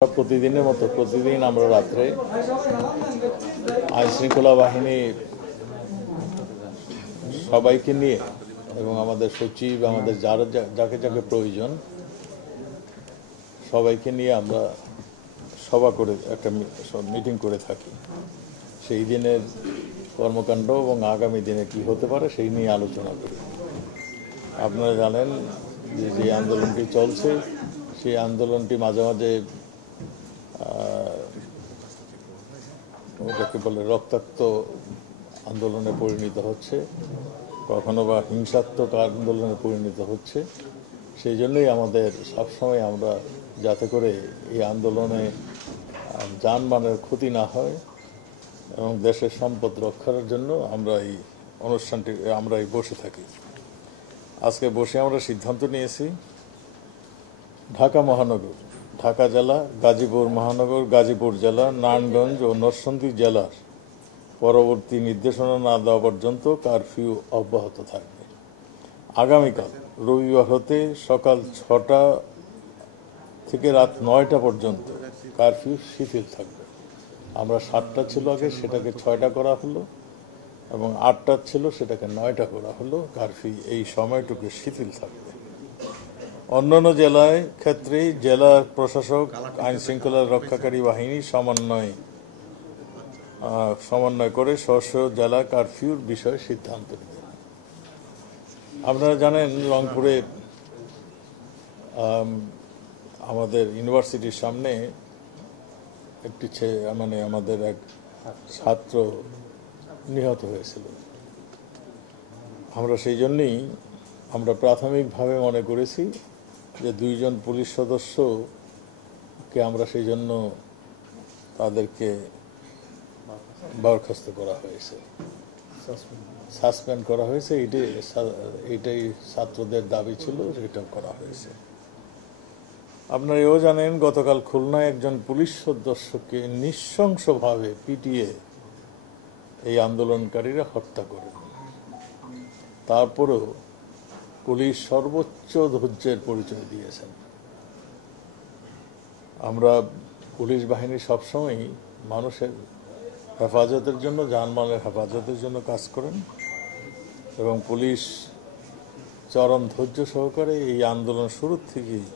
প্রতিদিনের মতো প্রতিদিন আমরা রাত্রে আইন শৃঙ্খলা বাহিনী সবাইকে নিয়ে এবং আমাদের সচিব আমাদের যাকে যাকে প্রয়োজন সবাইকে নিয়ে আমরা সভা করে একটা মিটিং করে থাকি। সেই দিনের কর্মকাণ্ড এবং আগামী দিনে কি হতে পারে সেই নিয়ে আলোচনা করি। আপনারা জানেন যে আন্দোলনটি চলছে সেই আন্দোলনটি মাঝে মাঝে ওটাকে বলে রক্তাক্ত আন্দোলনে পরিণত হচ্ছে, কখনো বা হিংসাত্মক আন্দোলনে পরিণত হচ্ছে। সেই জন্যই আমাদের সবসময় আমরা যাতে করে এই আন্দোলনে যানবাহনের ক্ষতি না হয় এবং দেশের সম্পদ রক্ষার জন্য আমরা এই অনুষ্ঠানটি আমরা এই বসে থাকি। আজকে বসে আমরা সিদ্ধান্ত নিয়েছি ঢাকা মহানগর, ঢাকা জেলা, গাজীপুর মহানগর, গাজীপুর জেলা, নারায়ণগঞ্জ ও নরসিংদী জেলার পরবর্তী নির্দেশনা না দেওয়া পর্যন্ত কারফিউ অব্যাহত থাকবে। আগামীকাল রবিবার হতে সকাল 6টা থেকে রাত 9টা পর্যন্ত কারফিউ শিথিল থাকবে। আমরা 7টা ছিল আগে, সেটাকে 6টা করা হলো এবং 8টা ছিল সেটাকে 9টা করা হলো। কারফিউ এই সময়টুকু শিথিল থাকবে। অন্যান্য জেলায় ক্ষেত্রে জেলা প্রশাসক আইন শৃঙ্খলা রক্ষাকারী বাহিনী সমন্বয় করে স্ব জেলা কারফিউর বিষয়ে সিদ্ধান্ত নেবেন। আপনারা জানেন রংপুরে আমাদের ইউনিভার্সিটির সামনে একটি আমাদের এক ছাত্র নিহত হয়েছিল। আমরা সেই জন্যই আমরা প্রাথমিকভাবে মনে করেছি যে 2 জন পুলিশ সদস্যকে আমরা সেই জন্য তাদেরকে বরখাস্ত করা হয়েছে, সাসপেন্ড করা হয়েছে। এটাই ছাত্রদের দাবি ছিল, সেটা করা হয়েছে। আপনারা এও জানেন গতকাল খুলনায় একজন পুলিশ সদস্যকে নৃশংসভাবে পিটিয়ে এই আন্দোলনকারীরা হত্যা করেন। তারপরেও পুলিশ সর্বোচ্চ ধৈর্যের পরিচয় দিয়েছেন। আমরা পুলিশ বাহিনী সবসময় মানুষের হেফাজতের জন্য, জানমালের হেফাজতের জন্য কাজ করেন এবং পুলিশ চরম ধৈর্য সহকারে এই আন্দোলন শুরুর থেকেই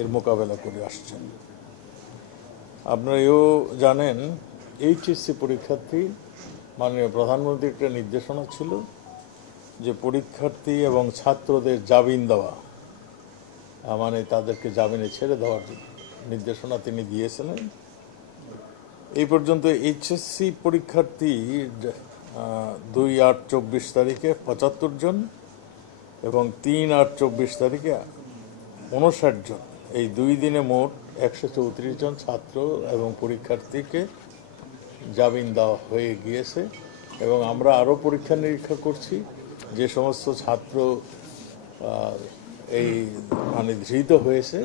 এর মোকাবেলা করে আসছেন। আপনারা এও জানেন এইচএসসি পরীক্ষার্থী মাননীয় প্রধানমন্ত্রীর একটা নির্দেশনা ছিল যে পরীক্ষার্থী এবং ছাত্রদের জামিন দেওয়া, তাদেরকে জামিনে ছেড়ে দেওয়ার নির্দেশনা তিনি দিয়েছিলেন। এই পর্যন্ত এইচএসসি পরীক্ষার্থী 2/8/24 তারিখে 75 জন এবং 3/8/24 তারিখে 59 জন, এই 2 দিনে মোট 134 জন ছাত্র এবং পরীক্ষার্থীকে জামিন দেওয়া হয়ে গিয়েছে। এবং আমরা আরও পরীক্ষা নিরীক্ষা করছি যে সমস্ত ছাত্র এই ধৃত হয়েছে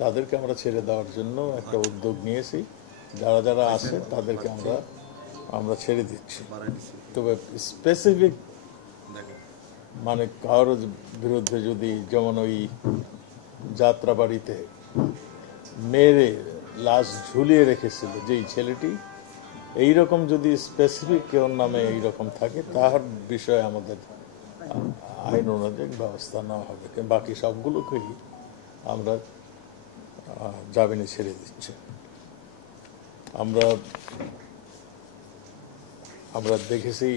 তাদেরকে আমরা ছেড়ে দেওয়ার জন্য একটা উদ্যোগ নিয়েছি। যারা যারা আছে তাদেরকে আমরা ছেড়ে দিচ্ছি। তবে স্পেসিফিক কারোর বিরুদ্ধে যদি, যেমন ওই যাত্রাবাড়িতে মেরে লাশ ঝুলিয়ে রেখেছিল যেই ছেলেটি, এইরকম যদি স্পেসিফিক কেউ নামে এইরকম থাকে তার বিষয়ে আমাদের আইন অনুযায়ী ব্যবস্থা নেওয়া হবে। বাকি সবগুলোকেই আমরা জামিনে ছেড়ে দিচ্ছি। আমরা দেখেছি,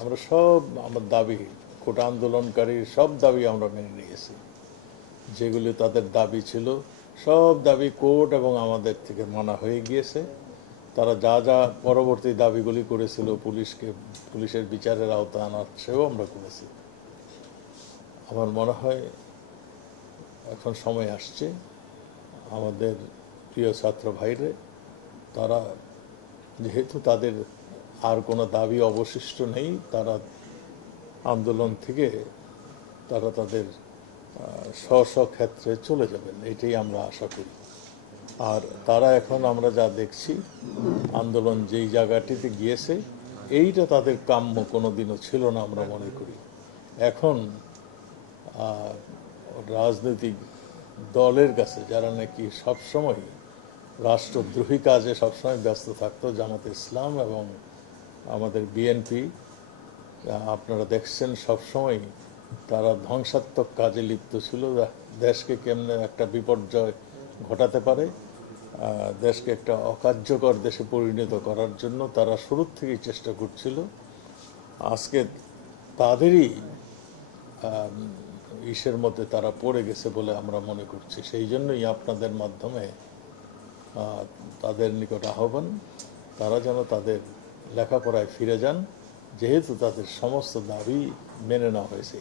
আমরা সব আমার দাবি, কোটা আন্দোলনকারীর সব দাবি আমরা মেনে নিয়েছি। যেগুলি তাদের দাবি ছিল সব দাবি কোর্ট এবং আমাদের থেকে মানা হয়ে গিয়েছে। তারা যা যা পরবর্তী দাবিগুলি করেছিল পুলিশের বিচারের আওতায় আনার, সেও আমরা করেছি। আমার মনে হয় এখন সময় আসছে আমাদের প্রিয় ছাত্র ভাইরে, তারা যেহেতু তাদের আর কোনো দাবি অবশিষ্ট নেই, তারা আন্দোলন থেকে তাদের স্ব ক্ষেত্রে চলে যাবেন, এটাই আমরা আশা করি। আর তারা এখন আমরা যা দেখছি আন্দোলন যেই জায়গাটিতে গিয়েছে এইটা তাদের কাম্য কোনোদিনও ছিল না আমরা মনে করি। এখন রাজনৈতিক দলের কাছে, যারা নাকি সবসময় রাষ্ট্রদ্রোহী কাজে সবসময় ব্যস্ত থাকতো জামাতে ইসলাম এবং আমাদের বিএনপি। আপনারা দেখছেন সবসময় তারা ধ্বংসাত্মক কাজে লিপ্ত ছিল, দেশকে কেমনে একটা বিপর্যয় ঘটাতে পারে, দেশকে একটা অকার্যকর দেশে পরিণত করার জন্য তারা শুরু থেকেই চেষ্টা করছিল। আজকে তাদেরই ইসের মধ্যে তারা পড়ে গেছে বলে আমরা মনে করছি। সেই জন্যই আপনাদের মাধ্যমে তাদের নিকট আহ্বান, তারা যেন তাদের লেখাপড়ায় ফিরে যান, যেহেতু তাদের সমস্ত দাবি মেনে নেওয়া হয়েছে।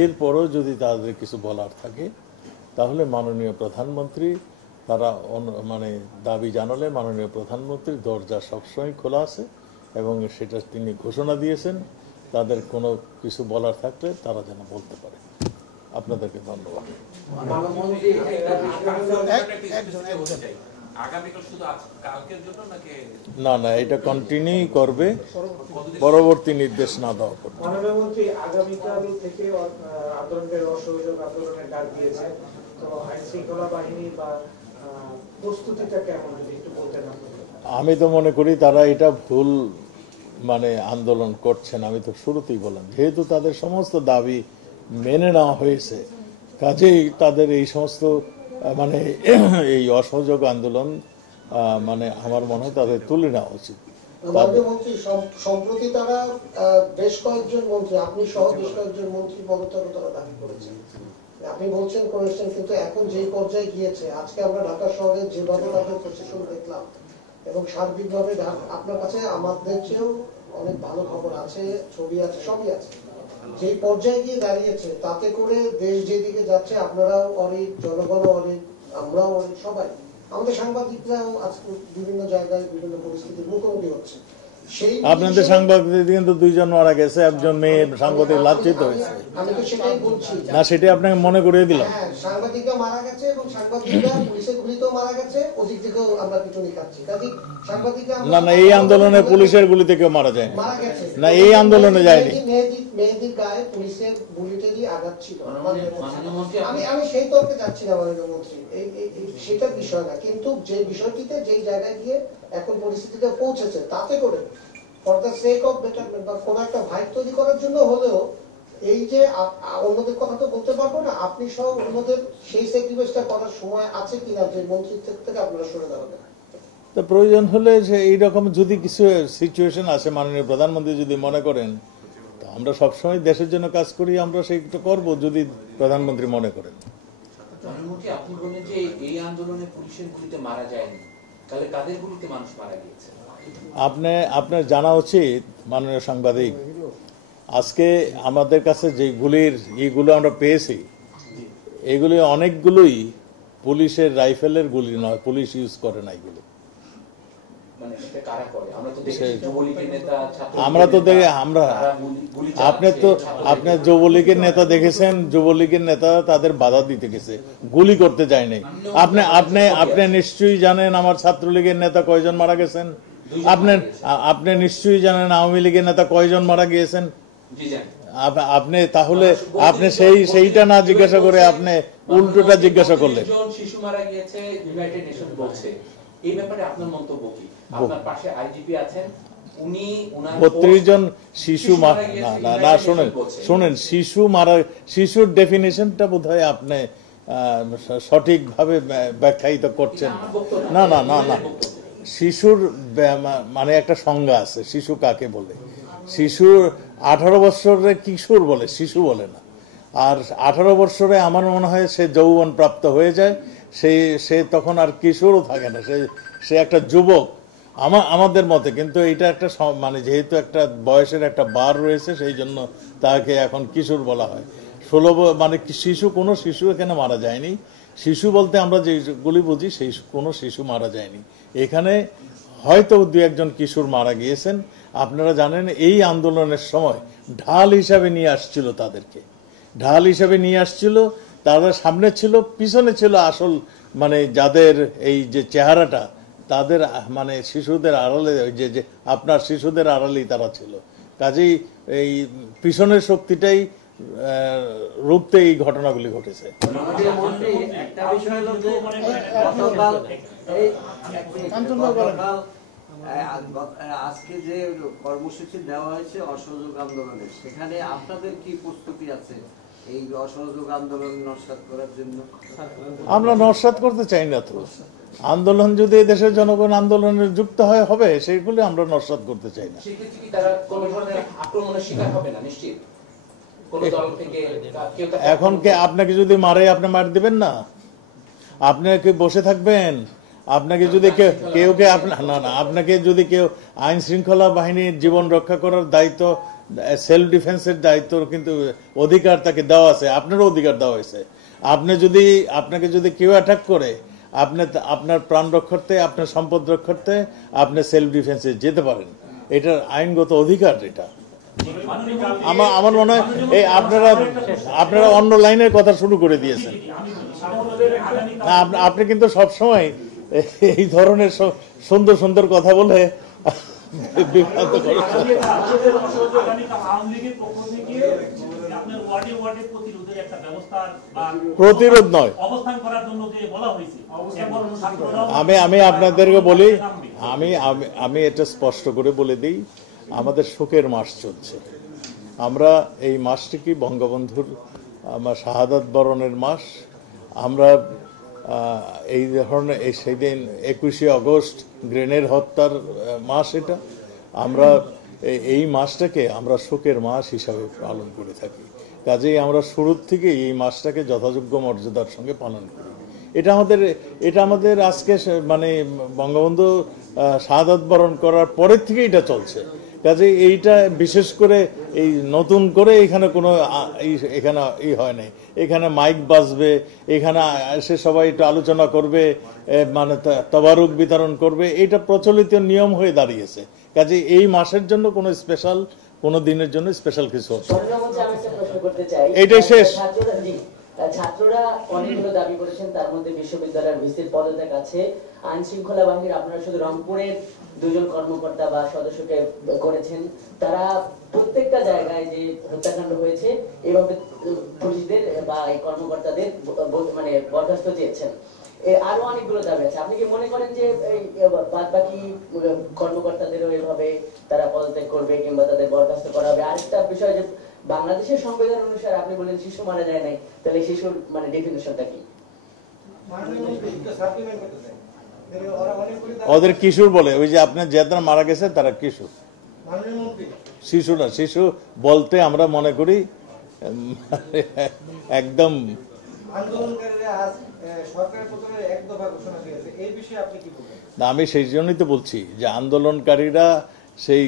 এরপরও যদি তাদের কিছু বলার থাকে তাহলে মাননীয় প্রধানমন্ত্রী, তারা মানে দাবি জানালে মাননীয় প্রধানমন্ত্রীর দরজা সবসময় খোলা আছে এবং সেটা তিনি ঘোষণা দিয়েছেন। তাদের কোনো কিছু বলার থাকলে তারা যেন বলতে পারে। আপনাদেরকে ধন্যবাদ। না না, এটা কন্টিনিউ করবে পরবর্তী নির্দেশ না দেওয়া পর্যন্ত। মাননীয় আগামীকাল থেকে আন্দোলনের অসহযোগ আন্দোলনের ডাক দিয়েছে, তো আইন শৃঙ্খলা বাহিনী বা প্রস্তুতিটা কেমন যদি একটু বলতেন আপনি? আমি তো মনে করি তারা এটা ভুল মানে আন্দোলন করছেন। আমি তো শুরুতেই বললাম, যেহেতু তাদের সমস্ত দাবি মেনে নেওয়া হয়েছে, কাজেই তাদের এই সমস্ত মানে এই অসহযোগ আন্দোলন মানে আমার মনে হয় তাদের তুলে নেওয়া উচিত। মন্ত্রী সম্প্রতি তারা বেশ কয়েকজন মন্ত্রী, আপনি সহ বেশ কয়েকজন মন্ত্রী পদত্যাগও তারা দাবি করেছেন। আপনি বলছেন করেছেন, কিন্তু এখন যে পর্যায়ে গিয়েছে, আজকে আমরা ঢাকা শহরে যেভাবে তাদের প্রশাসন দেখলাম এবং সার্বিকভাবে আপনার কাছে আমাদের চেয়েও অনেক ভালো খবর আছে, ছবি আছে, সবই আছে। যে পর্যায়ে গিয়ে দাঁড়িয়েছে তাতে করে দেশ যেদিকে যাচ্ছে, আপনারাও অনেক, জনগণও অনেক, আমরাও অনেক, সবাই, আমাদের সাংবাদিকরাও আজকে বিভিন্ন জায়গায় বিভিন্ন পরিস্থিতির মুখোমুখি হচ্ছে। আপনাদের সাংবাদিক কিন্তু দুইজন মারা গেছে, একজন মেয়ে সাংবাদিক লাঞ্ছিত হয়েছে। আমি তো সেটাই বলছি না, সেটাই আপনাকে মনে করিয়ে দিলাম। হ্যাঁ, সাংবাদিকরা মারা গেছে এবং সাংবাদিকরা পুলিশের গুলিতেও মারা গেছে, ওদিক থেকেও আমরা পিটুনি খাচ্ছি। কাজে সাংবাদিকরা না না, এই আন্দোলনে পুলিশের গুলিতে কেউ মারা যায়নি। মারা গেছে না, এই আন্দোলনে যায়নি। মেহেদীর গায়ে পুলিশের বুলেটেরই আঘাত ছিল। আমি সেই তর্কে যাচ্ছি না মাননীয় মন্ত্রী, সেটার বিষয় না, কিন্তু যে বিষয়টিতে যেই জায়গায় গিয়ে এখন পরিস্থিতিতে পৌঁছেছে, তাতে করে for the sake of betterment বা কোন একটা ভাইব তৈরি করার জন্য হলেও, এই যে অন্যদের কথা তো বলতে পারবো না, আপনি সহ অন্যদের সেই স্যাক্রিফাইসটা করার সময় আছে কিনা যে মন্ত্রিত্ব থেকে আপনারা সরে দাঁড়াবেন? তো প্রয়োজন হলে যে এইরকম যদি কিছু সিচুয়েশন আসে, মাননীয় প্রধানমন্ত্রী যদি মনে করেন, তো আমরা সবসময় দেশের জন্য কাজ করি, আমরা সেইটা করবো যদি প্রধানমন্ত্রী মনে করেন। প্রধানমন্ত্রী, আপনি বলেন যে এই আন্দোলনে পুলিশের গুলিতে মারা যায়নি, তাহলে কাদের গুলিতে মানুষ মারা গিয়েছে? আপনার জানা উচিত মাননীয় সাংবাদিক, আজকে আমাদের কাছে যে গুলির ইগুলো আমরা পেয়েছি, এগুলি অনেকগুলোই পুলিশের রাইফেলের গুলি নয়, পুলিশ ইউজ করে না এগুলো। আপনার যুবলীগের নেতা দেখেছেন, যুবলীগের নেতা তাদের বাধা দিতে গেছে, গুলি করতে যায় নাই। আপনি নিশ্চয়ই জানেন আমার ছাত্রলীগের নেতা কয়জন মারা গেছেন, আপনি নিশ্চয়ই জানেন আওয়ামী লীগের নেতা কয়জন মারা গিয়েছেন। আপনি তাহলে আপনি সেইটা না জিজ্ঞাসা করে আপনি উল্টোটা জিজ্ঞাসা করলেন। শিশু মারা গিয়েছে, ইউনাইটেড নেশন বলছে, এই ব্যাপারে আপনার মন্তব্য কি? আপনার পাশে আইজিপি আছেন, উনি 32 জন শিশু না, শোনেন, শিশুর ডেফিনেশনটা বোধহয় আপনি সঠিকভাবে ব্যাখ্যায়িত করছেন না। না না না, শিশুর মানে একটা সংজ্ঞা আছে, শিশু কাকে বলে। শিশু 18 বছরের কিশোর বলে, শিশু বলে না। আর 18 বছরে আমার মনে হয় সে যৌবন প্রাপ্ত হয়ে যায়, সে তখন আর কিশোরও থাকে না, সে একটা যুবক আমাদের মতে। কিন্তু এটা একটা মানে যেহেতু একটা বয়সের একটা বার রয়েছে, সেই জন্য তাকে এখন কিশোর বলা হয়। 16 মানে শিশু, কোনো শিশু এখানে মারা যায়নি। শিশু বলতে আমরা যেগুলি বুঝি, সেই কোনো শিশু মারা যায়নি এখানে। হয়তো 2-1 কিশোর মারা গিয়েছেন। আপনারা জানেন এই আন্দোলনের সময় ঢাল হিসাবে নিয়ে আসছিল, তাদেরকে ঢাল হিসাবে নিয়ে আসছিল। তারা সামনে ছিল, পিছনে ছিল আসল মানে যাদের এই যে চেহারাটা, তাদের মানে শিশুদের আড়ালে, যে আপনার শিশুদের আড়ালেই তারা ছিল। কাজেই এই পিছনের শক্তিটাই রুখতে এই ঘটনাগুলি ঘটেছে। আমাদের মন্ত্রী একটা বিষয় হলো যে গতকাল আজকে যে কর্মসূচি দেওয়া হয়েছে অসহযোগ আন্দোলনের, সেখানে আপনাদের কি প্রস্তুতি আছে এই অসহযোগ আন্দোলন নস্যাৎ করার জন্য? আমরা নস্যাৎ করতে চাই না তো। আন্দোলন যদি দেশের জনগণ আন্দোলনে যুক্ত হবে, সেগুলি আমরা নস্যাৎ করতে চাই না। সেক্ষেত্রে কি তারা কোনো ধরনের আক্রমণের শিকার হবে না? নিশ্চিত কোন দল থেকে কেউ এখন কে আপনাকে যদি মারে আপনি মার দিবেন না? আপনি কি বসে থাকবেন? আপনাকে যদি কেউ না আপনাকে যদি কেউ আইন শৃঙ্খলা বাহিনীর জীবন রক্ষা করার দায়িত্ব, সেলফ ডিফেন্সের দায়িত্ব কিন্তু অধিকার তাকে দেওয়া আছে, আপনারও অধিকার দেওয়া হয়েছে। আপনাকে যদি কেউ অ্যাটাক করে, আপনার প্রাণ রক্ষার্থে, আপনার সম্পদ রক্ষার্থে আপনি সেলফ ডিফেন্সে যেতে পারেন, এটার আইনগত অধিকার। এটা আমার মনে হয় এই আপনারা অন্য লাইনের কথা শুরু করে দিয়েছেন। আপনি কিন্তু সবসময় এই ধরনের সুন্দর সুন্দর কথা বলে বিভ্রান্ত করেছেন। প্রতিরোধ নয়, আমি আপনাদেরকে বলি, আমি এটা স্পষ্ট করে বলে দিই, আমাদের শোকের মাস চলছে। আমরা এই মাসটি কি বঙ্গবন্ধুর আমার শাহাদাত বরণের মাস। আমরা এই ধরনের সেই দিন 21শে আগস্ট গ্রেনেড হত্যার মাস। এটা আমরা এই মাসটাকে আমরা শোকের মাস হিসাবে পালন করে থাকি। কাজেই আমরা শুরুর থেকে এই মাসটাকে যথাযোগ্য মর্যাদার সঙ্গে পালন করি। এটা আমাদের আজকে মানে বঙ্গবন্ধু শাহাদাত বরণ করার পরের থেকে এটা চলছে। কাজে এইটা বিশেষ করে এই নতুন করে এখানে কোনো এখানে হয় নাই। এখানে মাইক বাজবে, এখানে এসে সবাই একটু আলোচনা করবে, মানে তবারুক বিতরণ করবে, এটা প্রচলিত নিয়ম হয়ে দাঁড়িয়েছে। কাজে এই মাসের জন্য কোনো স্পেশাল, কোনো দিনের জন্য স্পেশাল কিছু হচ্ছে এইটাই শেষ। ছাত্ররা অনেকগুলো দাবি করেছেন, তার মধ্যে বিশ্ববিদ্যালয়ের ভিসির পদত্যাগ আছে। আইন শৃঙ্খলা বাহিনীর আপনারা শুধু রংপুরের 2 জন কর্মকর্তা বা সদস্যকে করেছেন, তারা প্রত্যেকটা জায়গায় যে হত্যাকাণ্ড হয়েছে এভাবে পুলিশদের বা এই কর্মকর্তাদের মানে বরখাস্ত চেয়েছেন। আরো অনেকগুলো দাবি আছে। আপনি কি মনে করেন যে বাদ বাকি কর্মকর্তাদেরও এভাবে তারা পদত্যাগ করবে কিংবা তাদের বরখাস্ত করা হবে? আরেকটা বিষয় যে বাংলাদেশের সংবিধান অনুসারে আপনি বলেন শিশু মারা যায় নাই, তাহলে শিশুর মানে ডেফিনিশনটা কি? ওদের কিশোর বলে, ওই যে আপনার যারা মারা গেছে তারা কিশোর, শিশু না। শিশু বলতে আমরা মনে করি একদম আমি সেই জন্যই তো বলছি যে আন্দোলনকারীরা সেই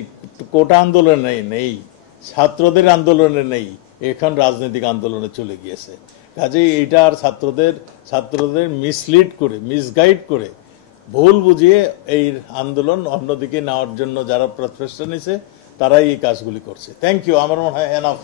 কোটা আন্দোলনে নেই, ছাত্রদের আন্দোলনে নেই, এখন রাজনৈতিক আন্দোলনে চলে গিয়েছে। কাজেই এইটা আর ছাত্রদের মিসলিড করে, মিসগাইড করে, ভুল বুঝিয়ে এই আন্দোলন অন্যদিকে নেওয়ার জন্য যারা প্রচেষ্টা নিছে তারাই এই কাজগুলি করছে। Thank you. আমার মনে হয় এনাফ।